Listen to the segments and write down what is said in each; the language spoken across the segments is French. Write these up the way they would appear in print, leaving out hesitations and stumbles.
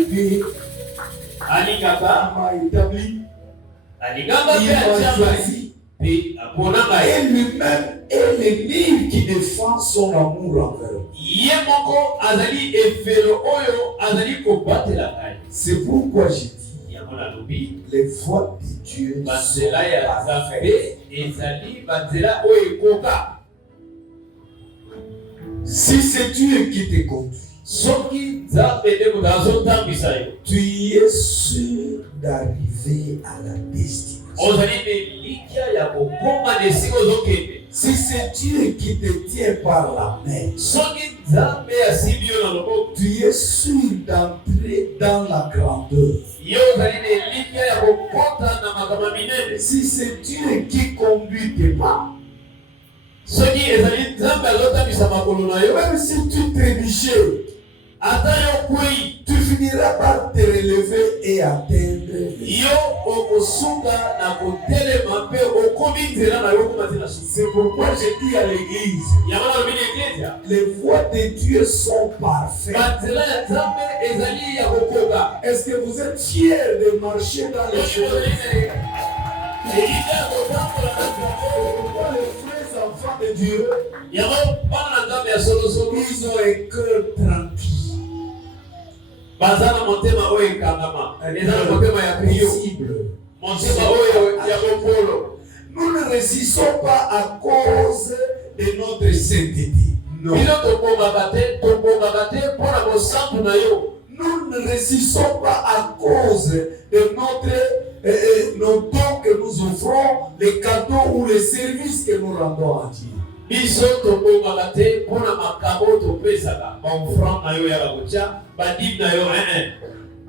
arrêté, Alikaka il m'a établi, alingamba il pe m'a atiamba choisi. pe aponanga Et lui-même est l'émir qui défend son amour envers nous. ye moko azali efelo oyo azali kobatela ngai. C'est pourquoi j'ai dit, Yango nalobi les voies de Dieu banzela sont ya parfaites. Nzambe ezali banzela oyo ekoka. Si c'est Dieu qui te conduit, Soki Nzambe nde moto azotambisa yo, tu es sûr d'arriver à la destination. ozali na elikya ya kokoma na esika ozokende. Si c'est Dieu qui te tient par la main, Soki Nzambe asimbi yo na loboko, tu es sûr d'entrer dans la grandeur. yo ozali na elikya ya kokota na makambo minene. Si c'est Dieu qui conduit tes pas, Soki ezali Nzambe azotambisa makolo na yo, même si tu trébuches, ata yo kwei, tu finiras par te relever et atteindre les cieux. yo okosunga na kotelema mpe okomi nzela na yo okoma te na susi. C'est pourquoi je dis à l'église, Yango nalobi na eklezia, les voies de Dieu sont parfaites. banzela ya Nzambe ezali ya kokoka. Est-ce que vous êtes fiers de marcher dans les Soki chemins? ozali na elikya ya kotambola na Nzambe, Pourquoi les vrais enfants de Dieu, yango bana na Nzambe ya solosolo ils ont un cœur tranquille, baza na motema oyo ekangama, eza na motema ya priyo, paisible. motema oyo ya bopolo. Nous ne résistons pas à cause de notre sainteté. Non. Bino tobongaka te mpo na bosantu na yo. Nous ne résistons pas à cause de nos dons que nous offrons, les cadeaux ou les services que nous rendons à Dieu. Biso tobongaka te mpo na makambo topesaka, baofrande na yo ya bakotia, badime na yo.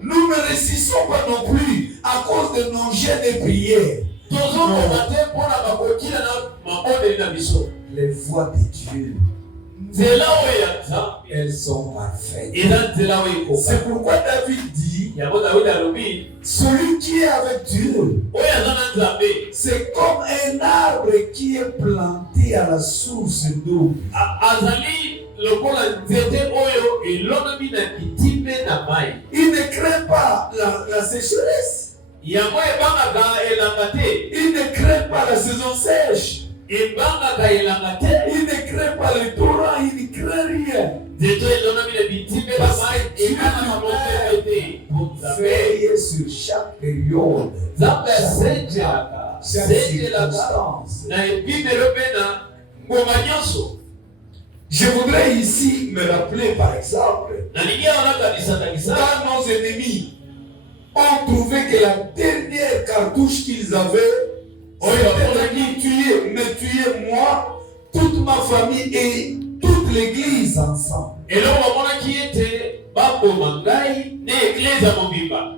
Nous ne résistons pas non plus à cause de nos jeûnes et prières. Tozobonga te mpo na bakokila na mabondeli na biso. Les voies de Dieu, Nzela oyo ya Nzambe elles sont parfaites. eza nzela oyo ekoka. C'est pourquoi David dit, Yango Dawidi alobi, celui qui est avec Dieu, oyo aza na Nzambe c'est comme un arbre qui est planté à la source d'eau. azali lokola nzete oyo elongomi na kitime na mai. Il ne craint pas la sécheresse. Yango ebangaka elanga te, Il ne craint pas la saison sèche. ebangaka elanga te, Il ne craint pas le torrent. Il ne craint rien. nzete elongomi na bitime na mai ekana na motema te. Veille sur chaque période, Nzambe asenjelaka chaque circonstance. na ebimelo mpe na ngoma nyonso. Je voudrais ici me rappeler, par exemple, Nalingi awa nakabisa quand nos ennemis ont trouvé que la dernière cartouche qu'ils avaient, c'était de tuer, me tuer moi, toute ma famille et toute l'église ensemble. eloko bamonaki ete baboma ngai na eklezia mobimba.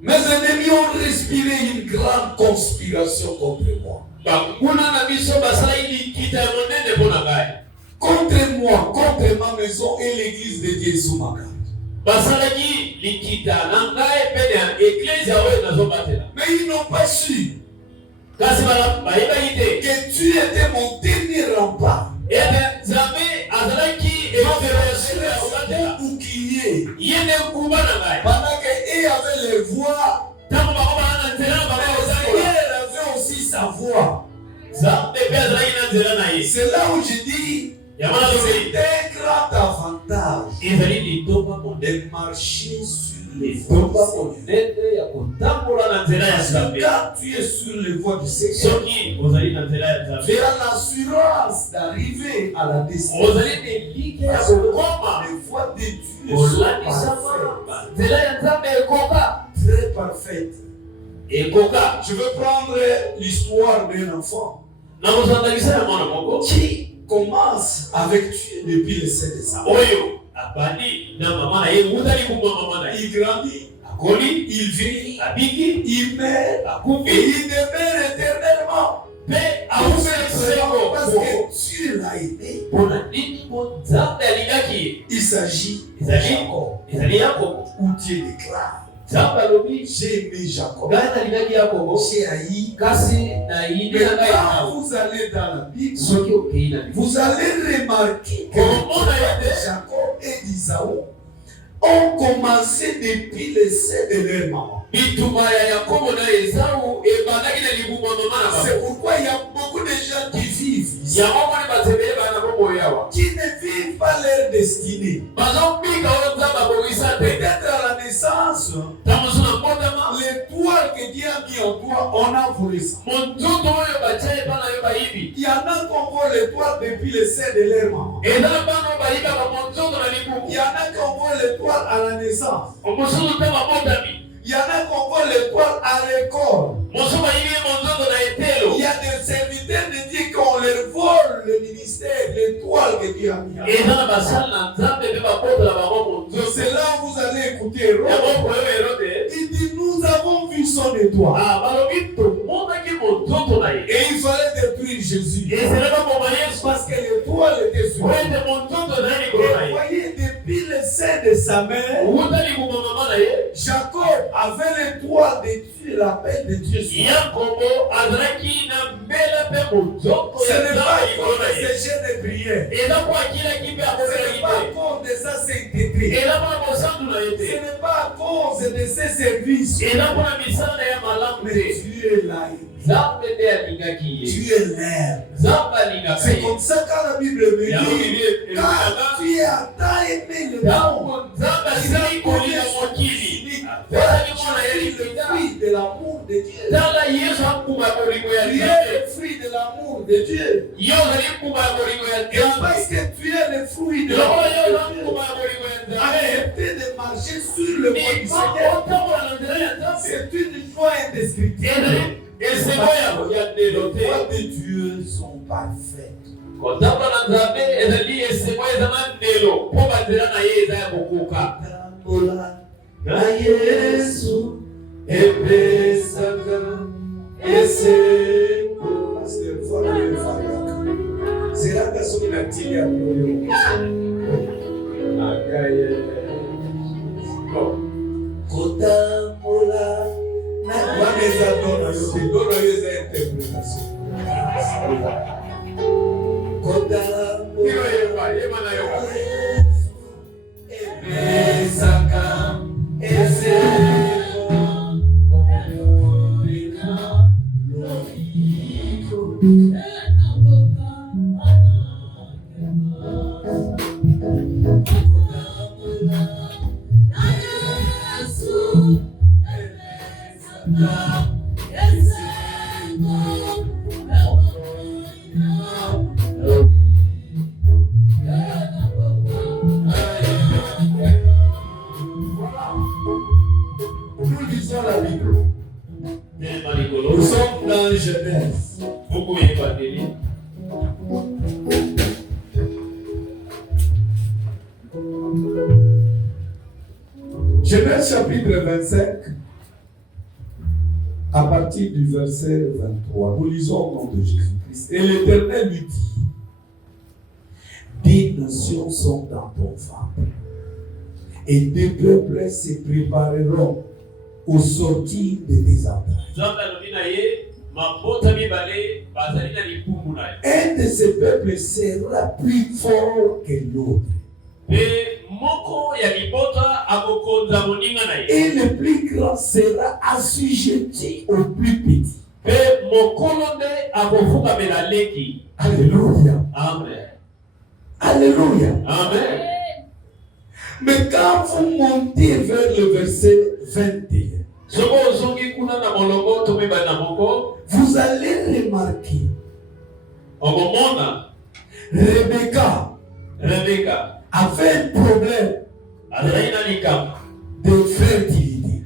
Mes ennemis ont respiré une grande conspiration contre moi. Banguna na biso basali likita ya monene mpo na ngai. Contre moi, contre ma maison et l'église de Dieu sous ma garde. Basalaki likita na ngai mpe na eklezia oyo nazobatela. Mais ils n'ont pas su Kasi bayebaki te que tu étais mon dernier rempart. ete Nzambe azalaki efelo ya kobatela. Mon bouclier. Ye nde nkumba na ngai. Pendant qu'ils avaient les voix, Ntango bango baa na nzela na bango le ezakola. Seigneur avait aussi sa voix. Nzambe mpe azalaki na nzela na ye. C'est là où je dis, Yango nalobi c'est un grand avantage ezali litomba monene. de marcher sur les Litomba voies. monene ya kotambola na nzela ya Parce que Nzambe. quand tu es sur les voies du Seigneur, Soki ozali na nzela ya tu Nzambe, as l'assurance d'arriver à la destination. ozali na elike ya Parce que kokoma les voies de Dieu sont kolandisama. parfaites, Nzela ya Nzambe ekoka. très parfaites. Ekoka. Je veux prendre l'histoire d'un enfant Nakozandakisa ya mwana moko qui commence avec Dieu depuis le sein de sa mère. oyo abandi na mama na ye wuta likumba mama na ye. Il grandit, Akoli, il vit, abiki, il meurt et akufi, il demeure éternellement. mpe Tout simplement parce awusesengo. que Dieu l'a aimé. Mpona nini mpo Nzambe alingaki ye? Il s'agit de Ezali Jacob, ezali Yakobo. où Dieu déclare, Nzambe alobi j'ai aimé Jacob, ngai nalingaki Yakobo j'ai haï. kasi nayini Mais na ngai quand Esawu. vous allez dans la Bible, Soki okei na Bible, vous allez remarquer que Comment on a été? Jacob et Isaou ont commencé depuis le sein de leur maman. C'est pourquoi il y a beaucoup de gens qui vivent ici, qui ne vivent pas leur destinée. Peut-être à la naissance, l'étoile que Dieu a mis en toi, on a volé ça. Il y en a qui ont volé l'étoile depuis le sein de leur maman. Il y en a qui ont volé l'étoile à la naissance. Il y en a qui ont volé l'étoile à l'école. Il y a des serviteurs de Dieu qu'on leur vole le ministère, l'étoile que Dieu a mis en toi. C'est là où vous allez écouter Hérodes. Il dit, nous avons vu son étoile. Et il fallait détruire Jésus. Parce que l'étoile était sur lui. Et voyez, depuis le sein de sa mère, Jacob avait l'étoile de Dieu, l'appel de Dieu sur lui. Ce n'est pas à cause de ces jeux de prière. Ce n'est pas à cause de sa sainteté. Ce n'est pas à cause de ses services. Mais Dieu l'a aimé. Dieu l'aime. C'est comme ça quand la Bible me dit, car Dieu a tant aimé le monde, il a donné son Fils unique. Voilà le fruit de l'amour de Dieu. Tu es le fruit de l'amour de Dieu. Et parce que tu es le fruit de l'amour de Dieu, arrêtez de marcher sur le mot du Seigneur. C'est une joie indescriptible. Les voies de Dieu sont parfaites. Na Yesu epesaka eseko. Pasteur, voilà le fariaka. C'est la personne qui a tiré à l'eau. Agaye. Kotamola. La mesa dona yo esa interprétation. Kotamola. Epesaka. Nous lisons la Bible. Nous sommes dans Genèse. Genèse chapitre 25, à partir du verset 23, nous lisons au nom de Jésus-Christ. Et l'Éternel lui dit, des nations sont dans ton ventre, et des peuples se prépareront au sortir de tes entrailles. Un de ces peuples sera plus fort que l'autre. Et le plus grand sera assujetti au plus petit. Alléluia. Amen. Alléluia. Amen. Mais quand vous montez vers le verset 21, vous allez remarquer Rebecca avait un problème de fertilité.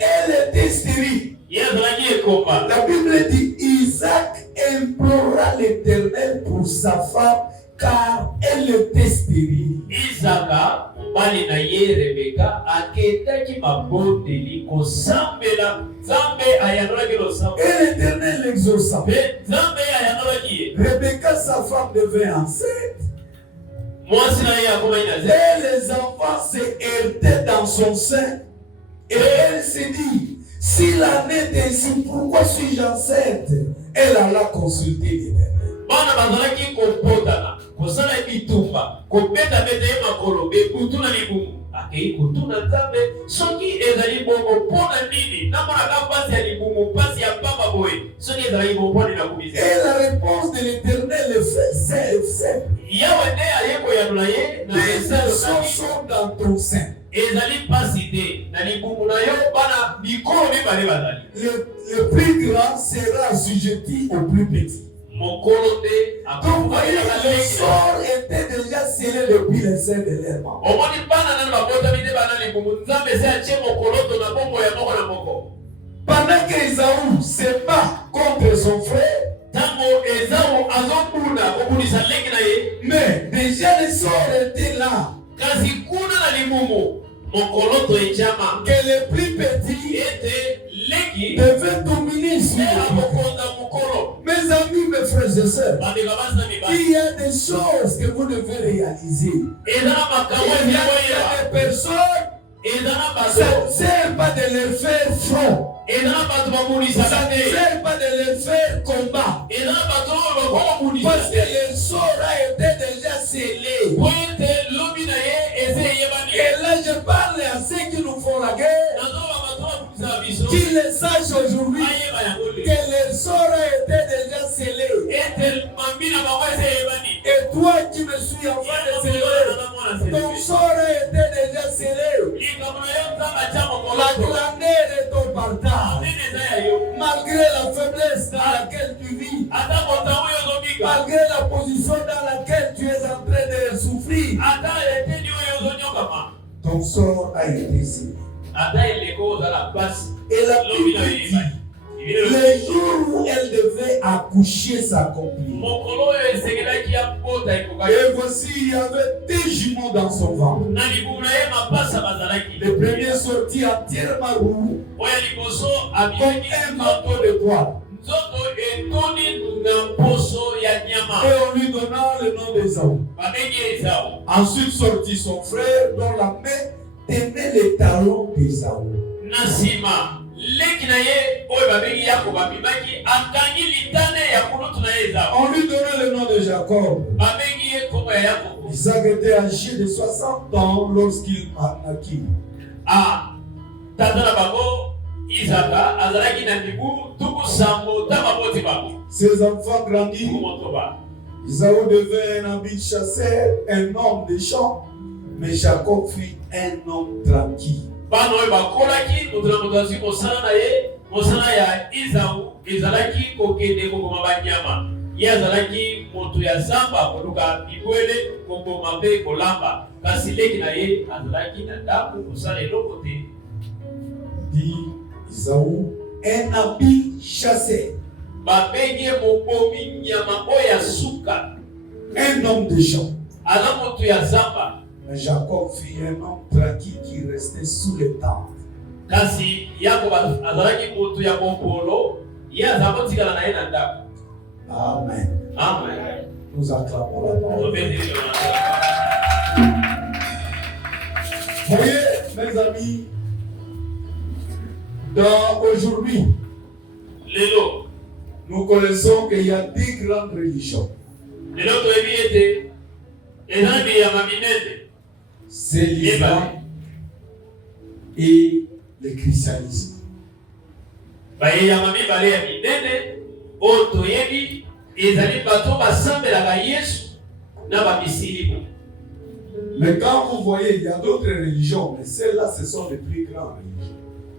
Elle était stérile. La Bible dit Isaac implora l'Éternel pour sa femme car elle était stérile. Et l'Éternel l'exauça. Rebecca, sa femme, devint enceinte. Et les enfants se heurtaient dans son sein. Et elle se dit, s'il en est ainsi, pourquoi suis-je enceinte? Elle alla consulter l'Éternel. kosala bitumba kobeta beta ye makolo bekutuna libumu akei kutuna nzambe soki ezali bongo mpona nini namonaka mpasi ya libumu mpasi ya pamba boye soki ezalaki bongo mpona na kumisa. Et la réponse de l'Éternel est simple. Yawe nde aye koyanula ye na Tes enfants sont dans ton sein. ezali mpasi te na libumu na yo bana mikolo mibale bazali. Le plus grand sera assujetti au plus petit. Mokolo te Donc voyez, le sort était déjà scellé depuis le sein de leur maman. omoni bana nani babotami te bana libumu nzambe se atie mokoloto na bombo ya moko na moko. Pendant qu'Ésaü se bat contre son frère, Tango Esau azobuna kobunisa lengi na ye, mais déjà le sort était là. kasi kuna na libumu mokoloto ejama Que le plus petit ete lengi devait dominer sur se le plus. akokonza mokolo. Mes amis, mes frères et sœurs, Bandeko basi na mibali il y a des choses que vous devez réaliser. eza na makambo Il y ezikoyeba a des personnes, eza na ça bato ne sert pas de leur faire front. eza na bato Ça babunisaka ne te sert pas de leur faire combat. eza na bato oyo bakobabunisa Parce que te le sort a été déjà scellé. po ete lobi na ye eza eyebani. Et là, je parle à ceux qui nous font la guerre, nazoba bato babunisaka biso qu'ils le sachent aujourd'hui, ayeba yango le que le sort a été déjà scellé. ete mambi na bango eza eyebani. Et toi qui me suis en train de célébrer, ton sort a été déjà scellé. likambo na yo nzambe atya La mokoloto grandeur est ton partage. nini eza ya yo Malgré la faiblesse dans laquelle tu vis, ata motango oyo ozobika malgré la position dans laquelle tu es en train de souffrir, ata eteni oyo ozonyokama ton sort a été scellé. ata eleko ozala mpasi Et la lobi na yo Bible dit, eyebani. le jour où elle devait accoucher s'accomplit. mokolo oyo esengelaki ya bota ekokaki Et voici, il y avait des jumeaux dans son ventre. na libumu na ye mapasa bazalaki. Le premier sortit entièrement roux, oyo liboso comme abimaki un manteau de poil. nzoto etoni na poso ya nyama Et on lui donna le nom d'Ésaü. babengi Esau. Ensuite sortit son frère, dont la main tenait les talons d'Ésaü. na nsima leki na ye oyo babengi yakobo abimaki akangi litane ya kulutu na ye Esau. On lui donna le nom de Jacob. babengi ye nkombo ya yakobo. Isaac était âgé de 60 ans lorsqu'il naquit. tata na bango Isaka azalaki na mibu tuku sambo ta maboti bango Ses enfants grandirent. motoba. Isaü devint un habile chasseur, un homme des champs, mais Jacob fut un homme tranquille. bana oyo bakolaki moto na moto azwi mosala na ye mosala ya Esau ezalaki kokende koboma banyama ye azalaki moto ya zamba koluka bibwele koboma mpe kolamba kasi leki na ye azalaki na ndako kosala eloko te. Dit Isaü, un habile chasseur, babengi ye mobomi nyama oyo ya suka un homme des champs. aza moto ya zamba. Mais Jacob fut un homme tranquille qui restait sous les tentes. kasi yakobo azalaki moto ya mokolo ye aza kotikala na ye na ndako. Amen. Amen. Nous acclamons la parole. Tobeteli Voyez, mes amis, aujourd'hui, lelo nous connaissons qu'il y a deux grandes religions. lelo toyebi ete eza na biyama minene C'est l'islam et le christianisme. bayeyama mibale ya minene oyo toyebi ezali bato basambelaka Yesu na bamisilimu. Mais quand vous voyez, il y a d'autres religions, mais celles-là, ce sont les plus grandes religions.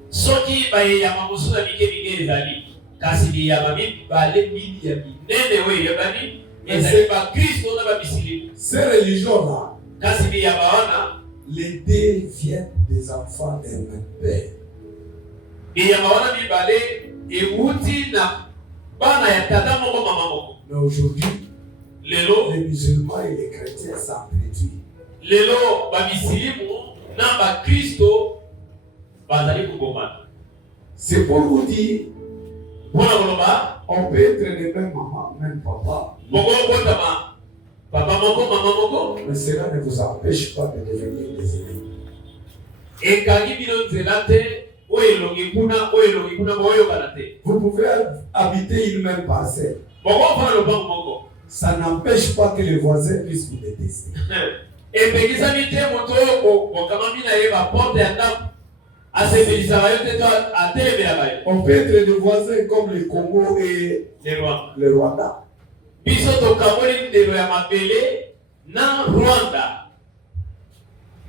soki bayeyama mosusu ya mike ezali kasi biyama mibale mingi ya minene oyo eyebani ezali bakristo na bamisilimu. Ces religions-là, kasi biyama wana les deux viennent des enfants d'un même père. biyama wana mibale ewuti na bana ya tata moko mama moko. Mais aujourd'hui, lelo les musulmans et les chrétiens s'entretuent. lelo bamisilimu na bakristo bazali kugomana. C'est pour vous dire, mpona koloba on peut être les mêmes mamans, même papa, moko obotama papa moko mama moko mais cela ne vous empêche pas de devenir des ennemis. ekangi bino nzela te oyo elongi kuna boyokana te. Vous pouvez habiter une même parcelle. moko ofana lopango moko ça n'empêche pas que les voisins puissent vous détester. Et puis, ça m'était mon tour, quand on a eu ma porte et on peut être des voisins comme le Congo et le Rwanda.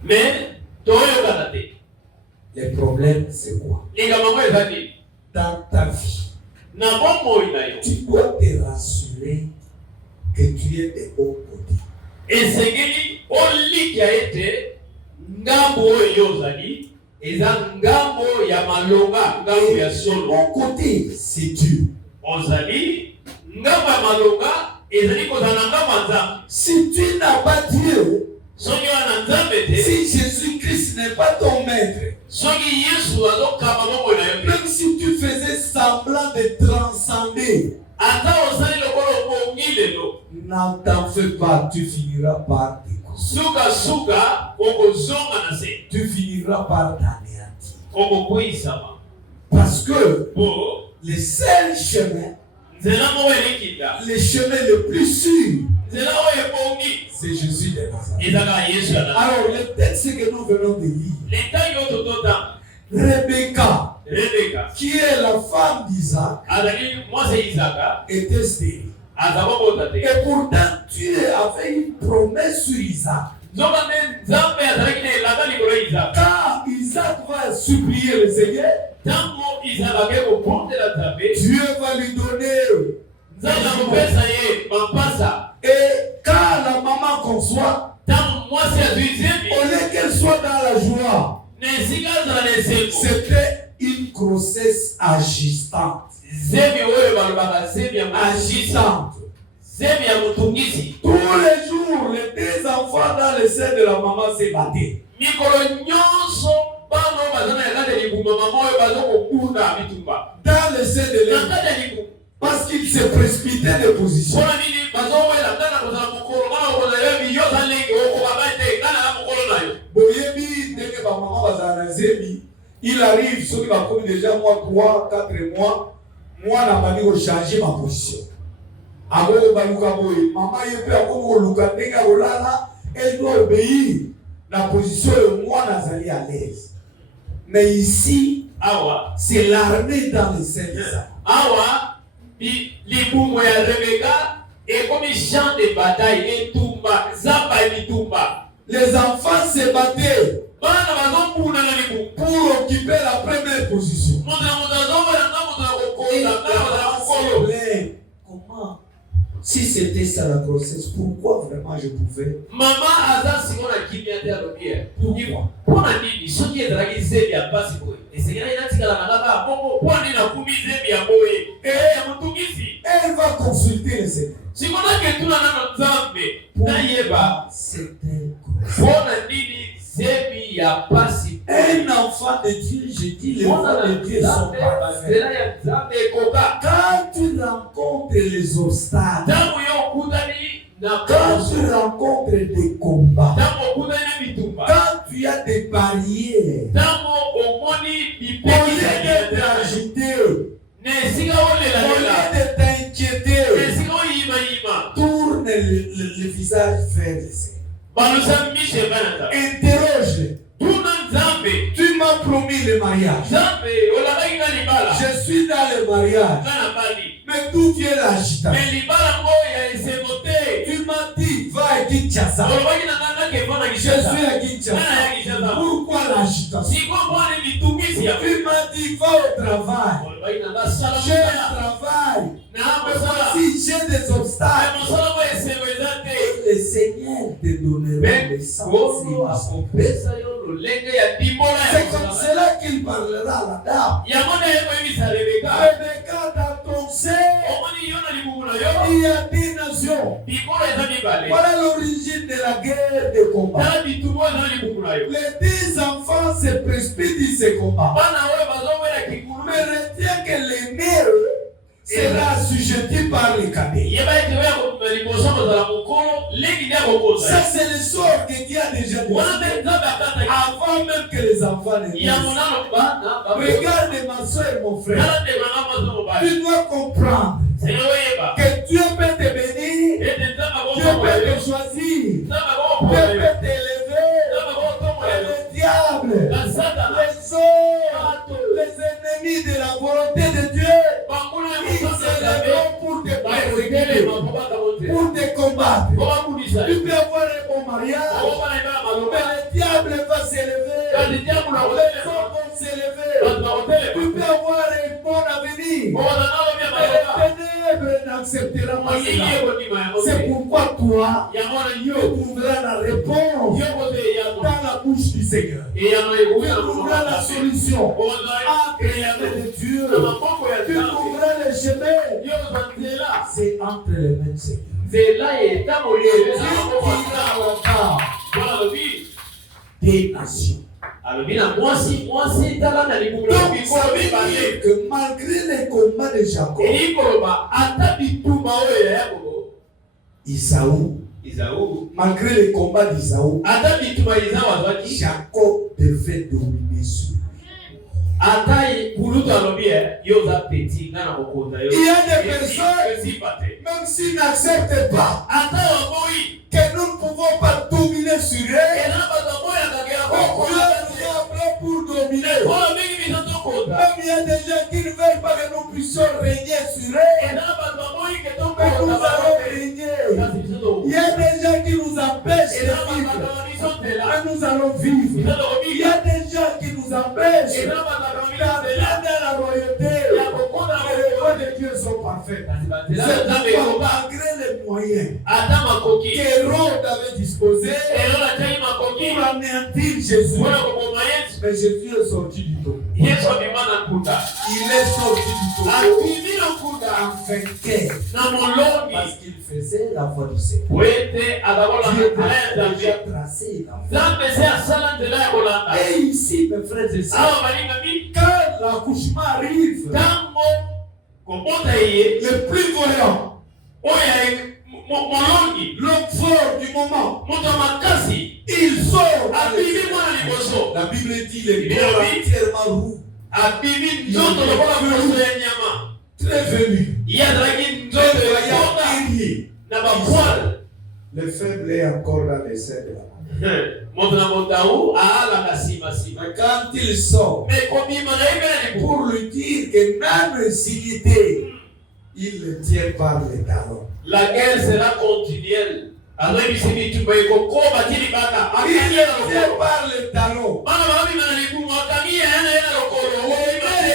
Mais, le problème, c'est quoi? Dans ta vie, tu dois te rassurer que tu es de bon côté. Et c'est oli a été ngambo yozali eza ngambo ya malonga ngambo ya solo. Bon côté, c'est Dieu. Ozali ngambo ya malonga ezali kozala ngambo nzambe. Si tu n'as pas Dieu, soki wana nzambe te, si Jésus-Christ n'est pas ton maître, soki Yesu azokaba bongo na yo, même si tu faisais semblant de transcender, ata ozali lokolo bongi lelo, n'en t'en fais pas, tu finiras par suka suka okozonga na se, tu finiras par t'anéantir. Okokuisama. Parce que bo le seul chemin, nzela mo elekita, le chemin le plus sûr, nzela oyo bongi, c'est Jésus de Nazareth. ezaka Yesu ya. Alors le texte que nous venons de lire, l'état yo totota Rebecca, Rebecca, qui est la femme d'Isaac, était stérile. Et pourtant, Dieu avait une promesse sur Isaac. Quand Isaac va supplier le Seigneur, Dieu va lui donner. Et quand la maman conçoit, au lieu qu'elle soit dans la joie, c'était une grossesse agissante. Agissante. Tous les jours, les deux enfants dans le sein de la maman se battaient. Dans le sein de l'homme. Parce qu'il se précipitait de position. Il arrive, ceux qui va comme déjà moi 3, 4 mois, moi n'a pas dit changer ma position. Maman elle doit obéir la position de moi Nazali à l'aise. Mais ici, c'est l'armée dans les scènes. Libungo ya Rebecca et comme champ de bataille et tumba zamba et tumba. Les enfants se battaient pour occuper la première position. Comment? Si c'était ça la grossesse, pourquoi vraiment je pouvais? Maman Aza Simona Kimiate à l'objet. Pourquoi? Pour la nuit, ce qui est de la guisée, il n'y a pas si beau. Et c'est qu'il y a une article à la nana, pour aller la coumise, il y a beau. Et elle va consulter le Seigneur. Si on a que tout le monde n'a pas si un enfant de Dieu, je dis, les enfants de Dieu sont parfaits. Quand tu rencontres les obstacles, quand tu rencontres des combats, quand tu as des barrières, au lieu de t'agiter, au lieu de t'inquiéter, tourne le visage vers le Seigneur. Interroge. Tu m'as promis le mariage. Je suis dans le mariage. Mais d'où vient l'agitation? Tu m'as dit, va à Kinshasa. Je suis à Kinshasa. Pourquoi l'agitation? Tu m'as dit, va au travail. J'ai un travail. Si j'ai des obstacles, le Seigneur te donnera des sens. C'est comme cela qu'il parlera à la dame. Rebecca, dans ton sein, il y a des nations. Voilà l'origine de la guerre de combat. Les deux enfants se précipitent dans ce combat. Mais retiens que l'aîné sera assujetti par les cadets. Ça, c'est le sort que Dieu a déjà donné. Avant même que les enfants ne naissent. Regarde ma soeur et mon frère. Tu dois comprendre que Dieu peut te bénir combattre. Tu peux avoir un bon mariage, mais le diable va s'élever. Les hommes vont s'élever. Tu peux avoir un bon avenir, mais les ténèbres n'accepteront pas cela. C'est pourquoi toi, tu trouveras la réponse dans la bouche du Seigneur. Tu trouveras la solution entre les mains de Dieu. Tu trouveras le chemin. C'est entre les mains du Seigneur. Dieu qui a des nations. Donc, ça veut dire que malgré les combats de Jacob, Isaou, malgré les combats d'Isaou, Jacob devait dominer sur lui. Il y a des personnes, même s'ils n'acceptent pas, que nous ne pouvons pas dominer sur eux, Dieu nous a appelés pour dominer. Même il y a des gens qui ne veulent pas que nous puissions régner sur eux, mais nous allons régner. Il y a des gens qui nous empêchent de vivre, mais nous allons vivre. Il y a des gens qui nous empêchent d'entrer dans la royauté. Les voies de Dieu sont parfaites. C'est pourquoi, malgré les moyens qu'Hérode avait disposés pour anéantir Jésus, mais Jésus est sorti du tombeau. Il est sorti du tombeau en vainqueur, parce qu'il faisait la voie du Seigneur. Dieu a tracé la voie. Et ici, mes frères et sœurs, quand l'accouchement arrive, le plus voyant, l'homme fort du moment, il sort. La Bible dit les corps entièrement roux, très velu, le faible est encore dans les seins de la maman. Mais quand il sort, pour lui dire que même s'il était, il le tient par les talons. La guerre sera continuelle. Il tient par les talons. Il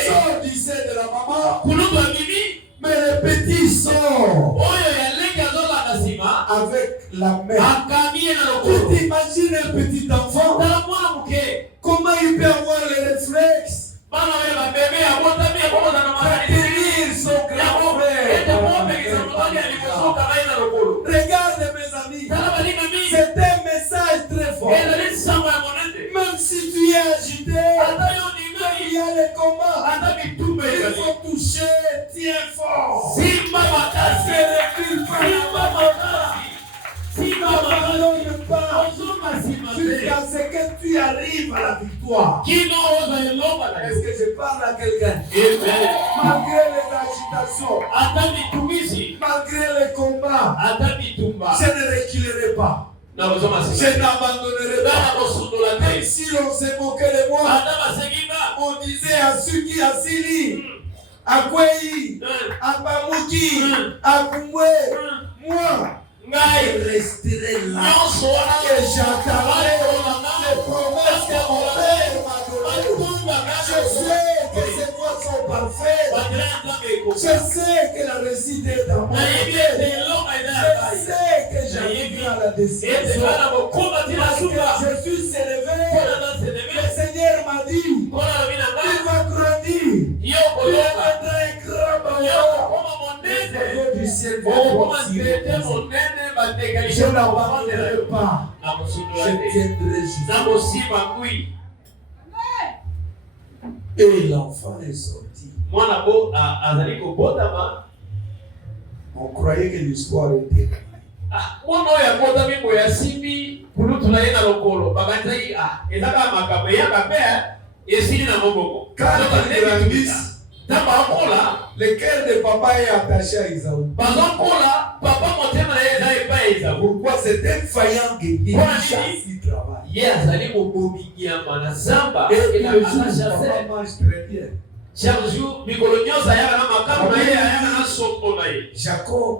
sort du sein de la maman, mais le petit sort avec la mère. Tu t'imagines un petit enfant, comment il peut avoir les réflexes tenir son grand frère. Regarde mes amis, c'est un message très fort. Même si tu es agité, il y a les combats, il faut toucher, tiens fort. Ne recule pas. N'abandonne pas jusqu'à ce que tu arrives à la victoire. Est-ce que je parle à quelqu'un? Malgré les agitations, malgré les combats, je ne reculerai pas. Je n'abandonnerai pas. Même si l'on s'est moqué de moi, on disait à ceux qui assilent, à Kwei, à Bamouki, à Kumwe, moi, je resterai là et j'attendrai les promesses que mon Père m'a données. Je sais que ces voies sont parfaites. Je sais que la réussite est dans mon côté. Je sais que j'arrive à la destination. Je suis élevé. Le Seigneur m'a dit, il va grandir. Il deviendra un grand ballon. Les oiseaux du ciel vont je n'abandonnerai pas. Je tiendrai jusqu'à. Et l'enfant est sorti. On croyait que l'histoire était. Quand il grandisse, le cœur de papa est attaché à Isaou. Pourquoi c'est un faillant que Dieu chasse il travaille. Et le jour papa mange très bien. Jacob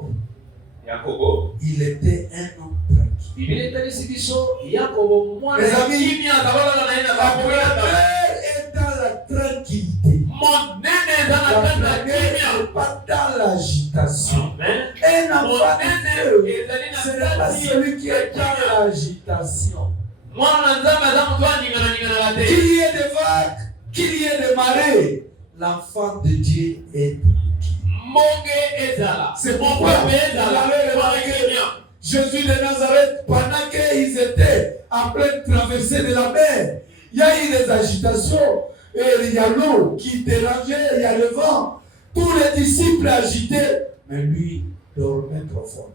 Yakobo. Il était un homme tranquille. Mes amis, la première est dans la tranquillité. La première n'est pas dans l'agitation. Un enfant de Dieu, ce n'est pas celui qui est dans l'agitation. Qu'il y ait des vagues, qu'il y ait des marées, l'enfant de Dieu est tranquille. C'est pourquoi Jésus de Nazareth, pendant qu'ils étaient en pleine traversée de la mer, il y a eu des agitations, et il y a l'eau qui dérangeait, il y a le vent. Tous les disciples agités, mais lui dormait profondément.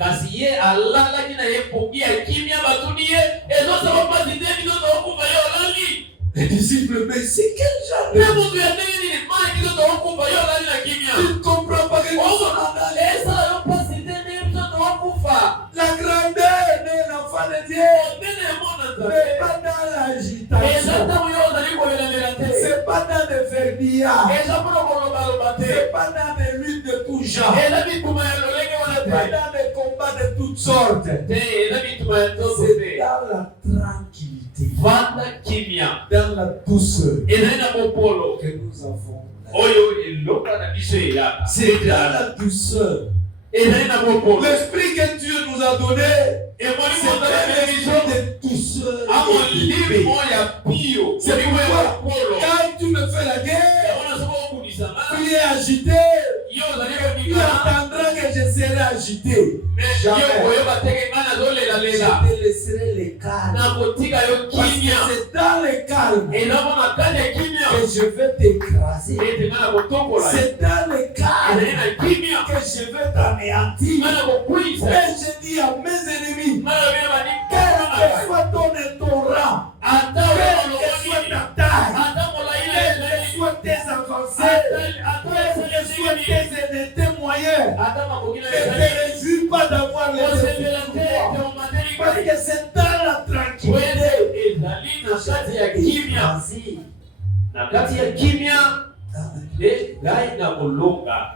Kasi ye alala kina ye pogia kimia batuni ye ezo sa pas idée biso to kuva yo lali. Les disciples, mais c'est quel genre de... Mais mon Dieu, il m'a dit que tu kuva yo lali na kimia. Tu ne comprends pas que nous sommes en allé. Ça yo pas idée biso to kuva. La grandeur de l'enfant de Dieu n'est pas dans l'agitation. C'est pas dans le verbiage. C'est pas dans les luttes de tout genre. C'est pas dans les combats de toutes sortes. C'est dans la tranquillité, dans la douceur que nous avons. C'est dans la douceur. L'esprit que Dieu nous a donné, c'est un esprit de douceur. C'est pourquoi quand tu me fais la guerre, tu es agité, tu attendras que je serai agité. Jamais. Je te laisserai les calmes. Parce que c'est dans le calme que je vais t'écraser. C'est dans le calme que je vais t'anéantir. Et je dis à mes ennemis, quel que soit ton rang, quel que soit ta taille, quel que soit tes avancées, quel que soit tes moyens, ne te réjouis pas d'avoir les résultats. Parce que c'est dans la tranquillité.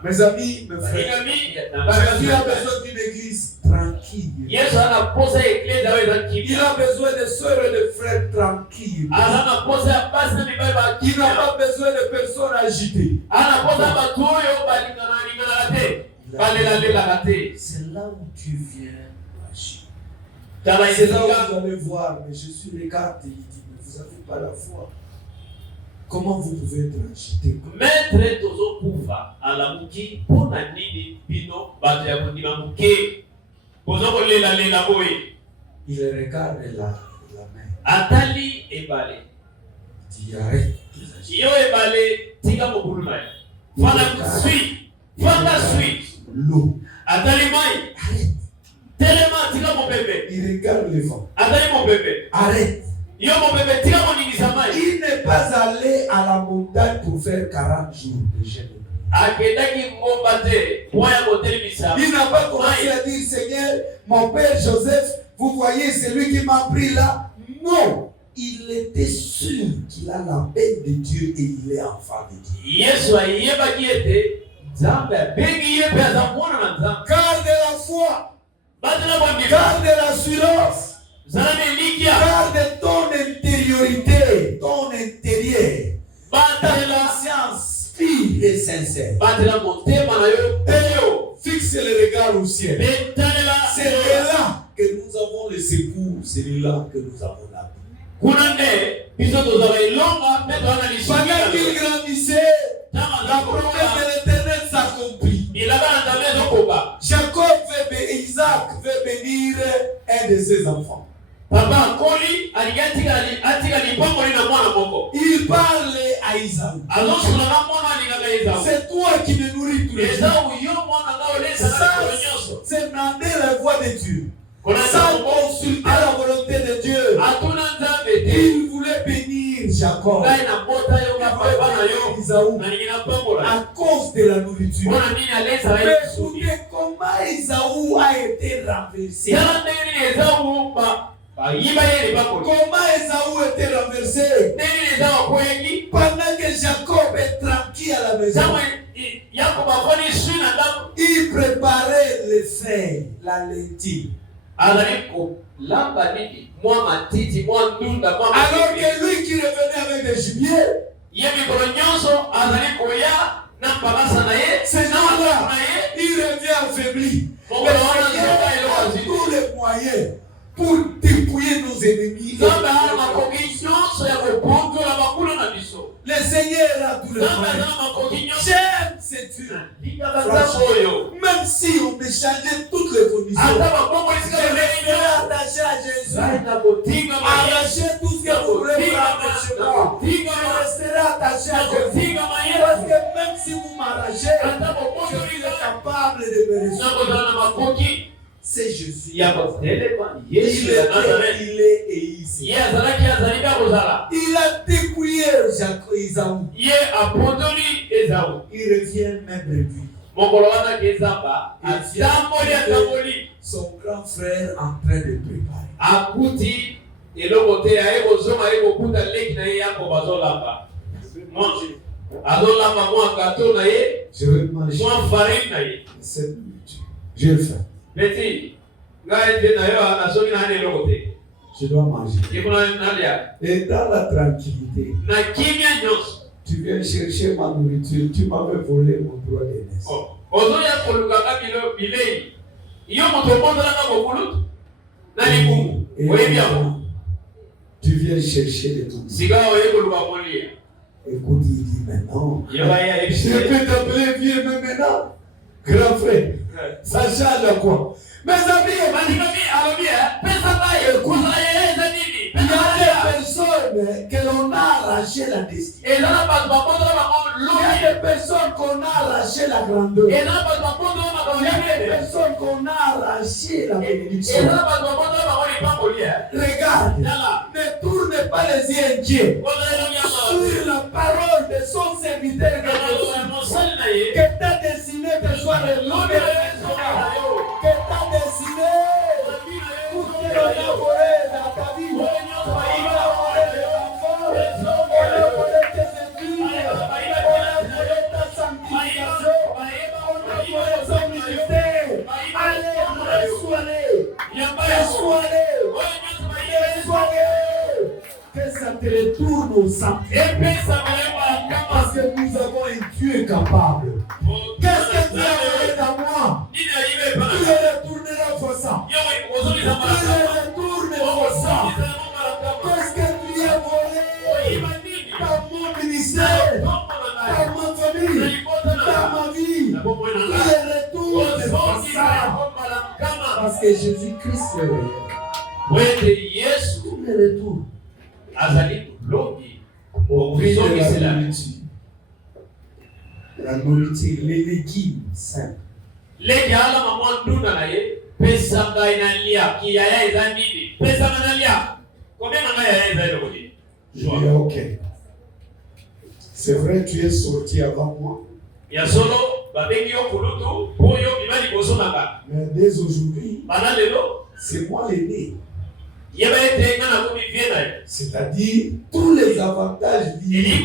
Mes amis, mes frères, Jésus a besoin d'une église tranquille. Il a besoin de sœurs et de frères tranquilles. Il n'a pas besoin de personnes agitées. C'est là où tu viens agir. C'est là où vous allez voir, mais je suis l'écart et il dit, mais vous n'avez pas la foi. Comment vous pouvez être agité? Maître Tozo Pouva, à la Mouki, pour la Nini, Pino, Badiabundima Mouké, Bozo Lela Lela Boy. Il regarde la main. Atali et Balé. Il dit arrête. Yo et Balé, Tiga Mokurumai. Fana suite. Fana suite. L'eau. Atali Mai. Arrête. Tellement Tiga mon bébé. Il regarde le vent. Atali mon bébé. Arrête. Yo mon bébé, Tiga mon Nigisamai. Il n'est pas allé à la montagne pour faire 40 jours de jeûne. Il n'a pas commencé à dire, Seigneur, mon père Joseph, vous voyez, c'est lui qui m'a pris là. Non, il était sûr qu'il a la paix de Dieu et il est enfant de Dieu. Garde la foi, garde l'assurance, garde ton intériorité, ton intérieur, ta conscience pure et sincère. Fixe le regard au ciel. C'est là que nous avons le secours, c'est là que nous avons la paix. Pendant qu'il grandissait, la promesse de l'Éternel s'accomplit. Jacob Isaac veut bénir un de ses enfants. Il parle à Isaou. C'est toi qui me nourris tous les jours. C'est demander la voix de Dieu. Sans consulter la volonté de Dieu. Il voulait bénir Jacob. Isaou. À cause de la nourriture. Mais écoutez comment Isaou a été renversé. Comment Esaü était renversé? Pendant que Jacob est tranquille à la maison, il préparait les feuilles, la lentille. Alors que lui qui revenait avec des gibiers, ces gens-là, il revient affaibli. Mais Seigneur a tous les moyens pour dépouiller nos ennemis. Le Seigneur a tous les moyens. J'aime cette Dieu. Même si on me changeait toutes les conditions, je resterai attaché à Jésus. Arracher tout ce que vous voulez prendre chez moi. Je resterai attaché à Jésus. Parce que même si vous m'arrachez, je suis capable de me restaurer. C'est Jésus. Il est ici. Il a dépouillé Esaü. Il revient même lui. Son grand frère en train de préparer. Je vais manger cette nourriture. Je vais le faire. Je dois manger. Et dans la tranquillité, tu viens chercher ma nourriture. Tu m'avais volé mon droit d'aînesse. Tu viens chercher les nourritures. Écoute, il dit maintenant, je peux t'appeler vieux, mais maintenant, grand frère, ça change quoi? Mes amis, il y a des personnes que l'on a arraché la destinée. Il y a des personnes qu'on a arraché la grandeur. Il y a des personnes qu'on a arraché la bénédiction. Regarde, ne tourne pas les yeux inquiets sur la parole de son serviteur que ta destinée te soit relevée. Que ta destinée pour que l'on a volé dans ta vie. On a volé les enfants, on a volé tes études, on a volé ta sanctification, on a volé ton ministère. Allez, reçois-les. Que ça te retourne au centre. Parce que nous avons un Dieu capable. Qu'est-ce que tu as volé dans moi? Tu le retourneras fois ça. Tu le retournes fois ça. Qu'est-ce que tu as volé dans mon ministère, dans ma famille, dans ma vie? Tu le retournes fois ça. Parce que Jésus-Christ est réel. Tu le retournes. Au prix de la nourriture. La nourriture, les légumes simples. Je dis ok. C'est vrai, tu es sorti avant moi. Mais dès aujourd'hui, c'est moi l'aîné. C'est-à-dire tous les avantages liés.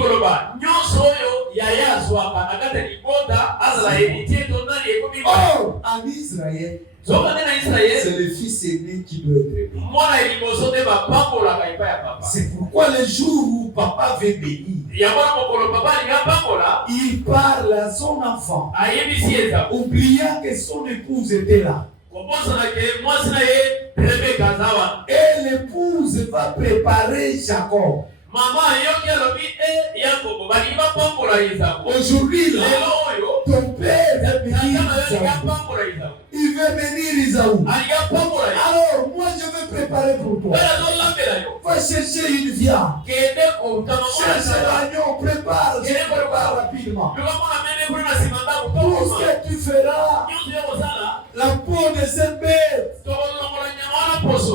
Or, en Israël, c'est le fils aîné qui doit être béni. C'est pourquoi le jour où papa veut bénir, il parle à son enfant, oubliant que son épouse était là. Et l'épouse va préparer Jacob. Aujourd'hui, là, ton père veut bénir Isaü. Il veut bénir Isaü. Alors, moi, je vais préparer pour toi. Va chercher une viande. Cherche l'agneau, prépare rapidement. Tout ce que tu feras, la peau de cette bête,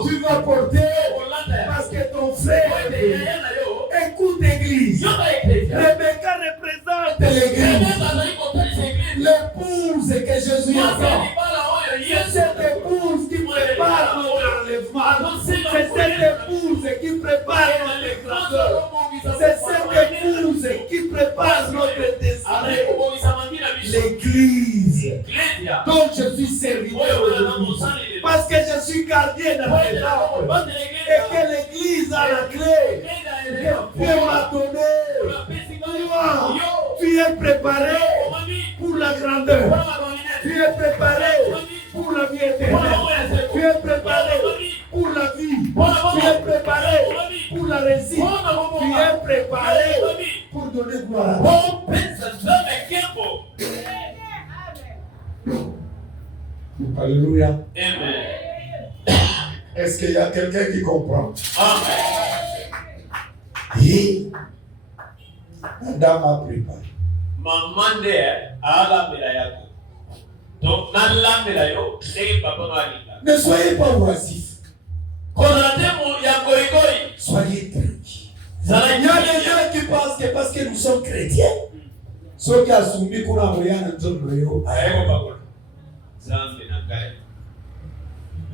tu vas porter parce que ton frère. Écoute l'église. Rebecca représente l'église. L'épouse que Jésus a fait. C'est cette épouse qui prépare notre enlèvement. C'est cette épouse qui prépare notre grandeur. C'est cette épouse qui prépare notre destin. L'église dont je suis serviteur aujourd'hui. Parce que je suis gardien dans les arbres. Et que l'église a la clé. Dieu m'a donné. Tu es préparé pour la grandeur. Tu es préparé pour la vie éternelle. Tu es préparé pour la vie. Tu es préparé pour la réussite. Tu es préparé pour donner gloire à Dieu. Alléluia. Amen. Est-ce qu'il y a quelqu'un qui comprend? Amen. Et la dame a préparé. Maman de ala melayako. Donc dans la melayo, c'est papa noalika. Ne soyez pas oisifs. Konatemo ya goigoi. Soyez tranquilles. Il y Zala a des gens qui pensent que parce que nous sommes chrétiens, ceux qui ont soumis qu'on a envoyé un autre noyau. ayeko papa. Zambe na kai.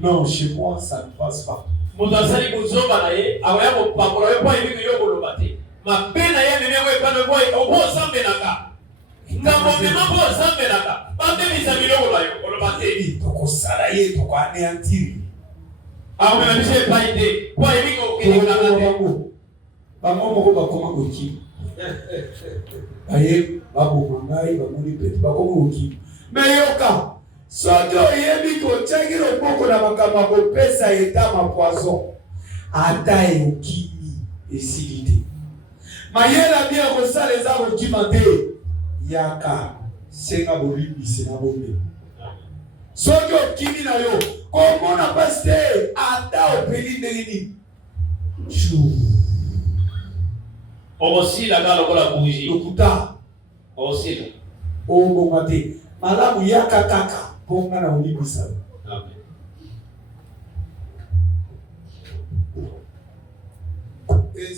Non, chez moi, ça ne passe pas. Mutasali kuzomba na ye, awaya ko pakola yo pa yibi yo koloba te. Ma pena ya nene we kana boy obo zambe na ka. Ngamo mema bo zambe na ka. Ba be bizamilo koloba te. Toko saraye, toko anéantir. Awe na bise pa ide. Kwa yibi ko kini kana te. Bango moko bakoma koki. Aye, babo mangai, bamoni peti, bakoma koki. Mais yoka, soki oyebi kotiaki loboko na makambo ya kopesa eta mapoison, ata eyokimi esili te. Mayela bia kosala eza kokima te, yaka senga bolimbisi na bombe. Soki okimi na yo, komona pasi te, ata opeli ndenge nini. Obosila kala kola bougie. Lokuta. Obosila. Obonga te. Malamu yaka kaka. Ponga na olibisa. Amen. Et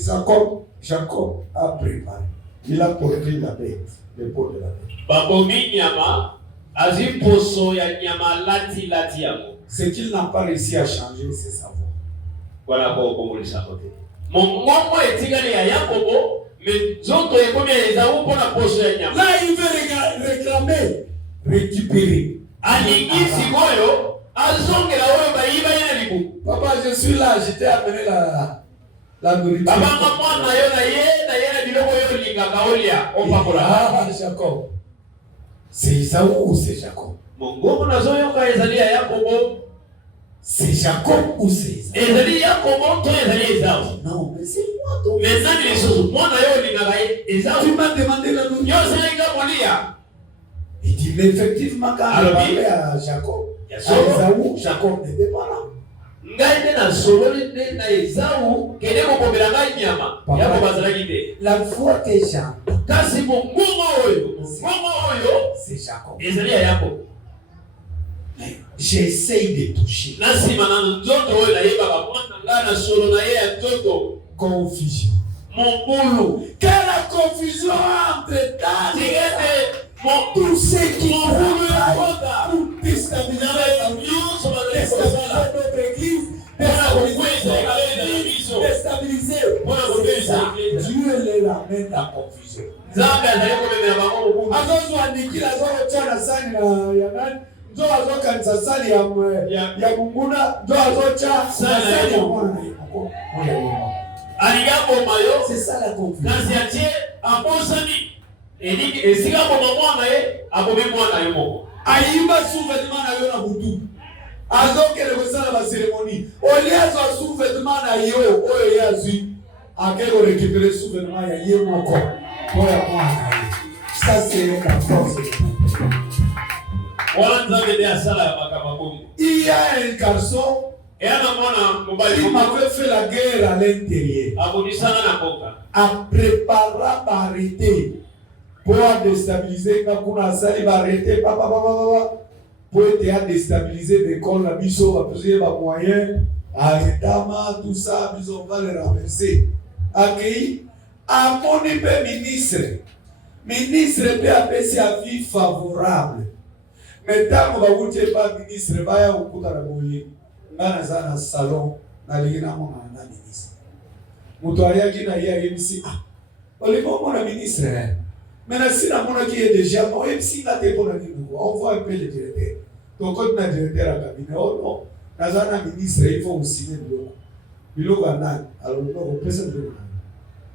Jacob a préparé. Il a porté la bête. L'épaule de la bête. Babomi nyama. Aziposo ya nyama lati yango. Ce qu'il n'a pas réussi à changer, c'est sa voix. Voilà quoi okomolisa kote. Mongongo etikali ya Yakobo, mais zoto ekomi Esaú pona poso ya nyama. Là, il veut réclamer, récupérer. Alingi sikoyo, azongela oyo bayiba yena libu. Papa, je suis là, je t'ai amené la nourriture. Baba mwana yo na yena biloko yo lingaka olia opakola. Ah, Jacob. C'est Esaú ou c'est Jacob? Mongongo nazoyoka ezali ya Yakobo. C'est Jacob ou c'est Esaú? Ezali Yakobo to ezali Esaú. Non, mais c'est moi donc. Mais ça les choses. Mwana yo lingaka Esaú. Tu m'as demandé la nourriture. Yo selinga molia. Il dit, mais effectivement, quand il parlait à Jacob, à Esaú, Jacob n'était pas là. Ngai na sololi de na Esaú kede ko komela ngai nyama. Yako bazalaki te. La foi que j'entends, Kasi mongongo oyo c'est Jacob. ezali ya Yakobo. J'essaye de toucher. Nasima na nzoto oyo nayebaka mwana ngai na solo na ye ya nzoto. Confusion. Mombulu. Quelle confusion entre ta Tigete tous ceux qui mombulu ya travaillent kota. pour déstabiliser notre église, déstabiliser. Dieu les ramène à confusion. Nzambe azali komemela bango mobumu. Azozwandikila azokotyana sani ya nani? Nzo azokanisa sani ya munguna, nzo azotya sani ya mwana na yemoko. Alinga boma yo. C'est ça la confusion. Kasi atie abosani. Esika boma mwana ye abomi mwana yo moko. Ayimba souverainement na yo na butu. Azokele kosala ba cérémonie. Oli azwa souverainement na yo oyo ye azwi. Akeko récupérer souverainement ya ye moko. Oya mwana ye. Ça c'est la force. Wana Nzambe de asala ya makama bomi. Il y a un garçon Et ana mwana mobali qui m'avait fait la guerre à l'intérieur. abonisana na boka. A préparé par arrêter pour déstabiliser quand on a sali va arrêter papa pour être déstabiliser l'école la biso va poser les moyens arrêtama tout ça ils on va les renverser. Accueilli à mon ministre peut appeler sa vie favorable. Mais tant qu'on va vous dire pas ministre va y avoir beaucoup de boyer. Dans un salon Naligina mwana na ministre. Mutu ayaki na ya MC. Olivo mwana ministre. Maintenant si la mwana qui est déjà mort, MC n'a pas pour on voit un peu le directeur. Donc quand on a directeur à cabinet, oh non, nazana ministre il faut aussi signer le logo. Le logo a nan. Alors le logo personne ne peut.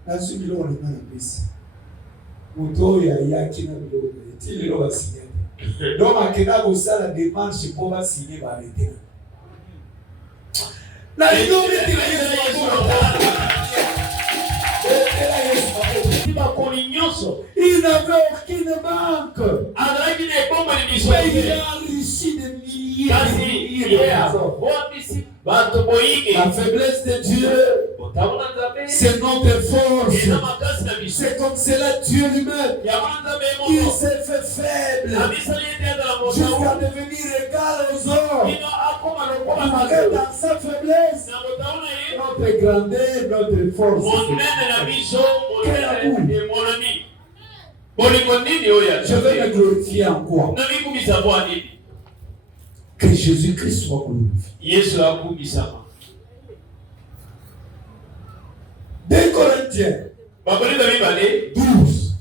Nasu le logo na na pesa. Mutu ya ki na le logo. Ti le logo a signé. Donc akena ko sala démarche pour va signer ba arrêter. La il n'avait aucune banque. Il a réussi des milliers La faiblesse de Dieu, c'est notre force. C'est comme cela Dieu lui-même. Il s'est fait faible jusqu'à devenir égal aux hommes. Dans sa faiblesse, notre grandeur, notre force. Je vais me glorifier en quoi? Que Jésus-Christ soit glorifié. 2 Corinthiens 12.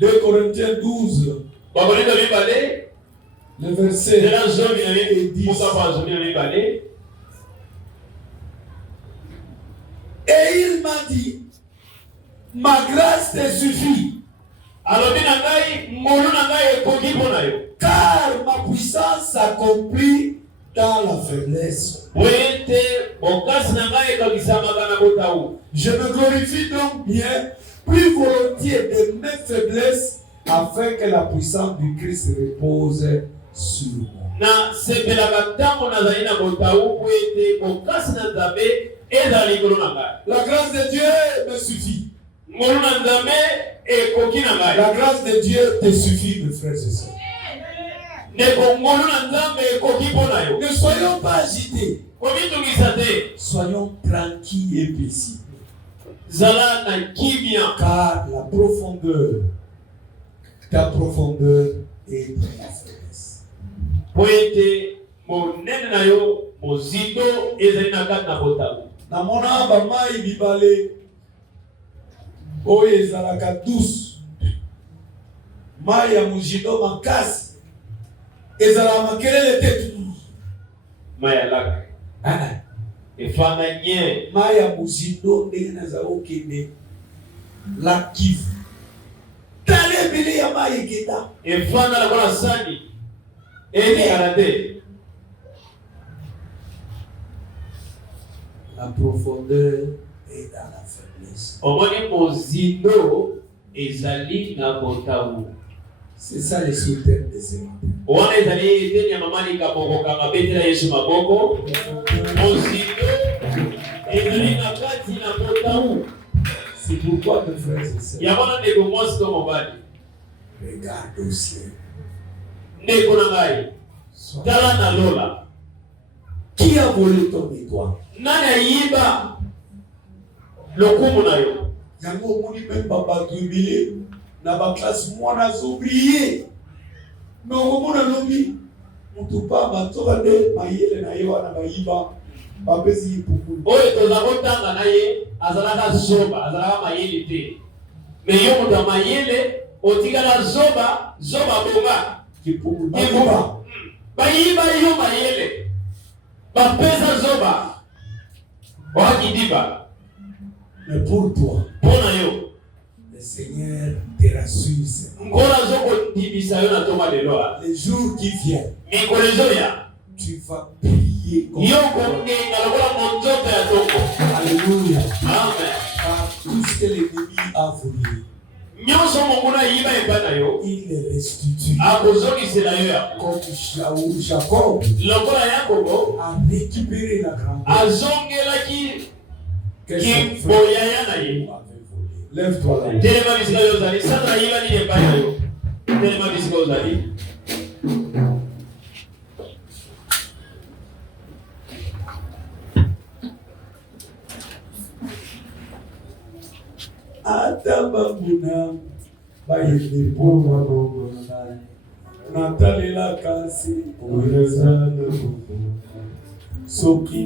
2 Corinthiens 12. Le verset 10. Et il m'a dit, ma grâce te suffit. Car ma puissance s'accomplit dans la faiblesse. Je me glorifie donc bien, plus volontiers de mes faiblesses, afin que la puissance du Christ repose sur moi. La grâce de Dieu me suffit. La grâce de Dieu te suffit, mes frères et sœurs. Ne soyons pas agités. Soyons tranquilles et paisibles. Car la profondeur, ta profondeur est dans la faiblesse. Namona bamai bibale oyo ezalaka douce mai ya mujido makasi ezala makelele te mai ya lak efana nye mai ya mujido ndenge naza okende la Kivu tale bile ya mai ekenda efana la bona sani eni karate. La profondeur est dans la faiblesse. C'est ça le sous-thème des évangiles. C'est pourquoi, mes frères et sœurs, regarde au ciel. Qui a volé ton étoile? Nani lokumu nayo. Yango moni même baba jubilé na ba classe mwana zoublié. Non mona lobi mutupa matoka de mayele na yo na bayiba babezi pupu. Oye tozakotanga naye azalaka zoba azalaka mayele te. Mais yo muta mayele otikala zoba bonga kipupu bayiba. Bayiba yo mayele. Bapesa zoba. Wakidiba. Mais pour toi, le Seigneur te rassure. Les jours qui viennent, tu vas prier comme Alléluia. Amen. Par tout ce que l'ennemi a volé, il les restitue. Comme Jacob a récupéré la grandeur. Lève-toi là. Atababuna bayele pour Natalela kasi soki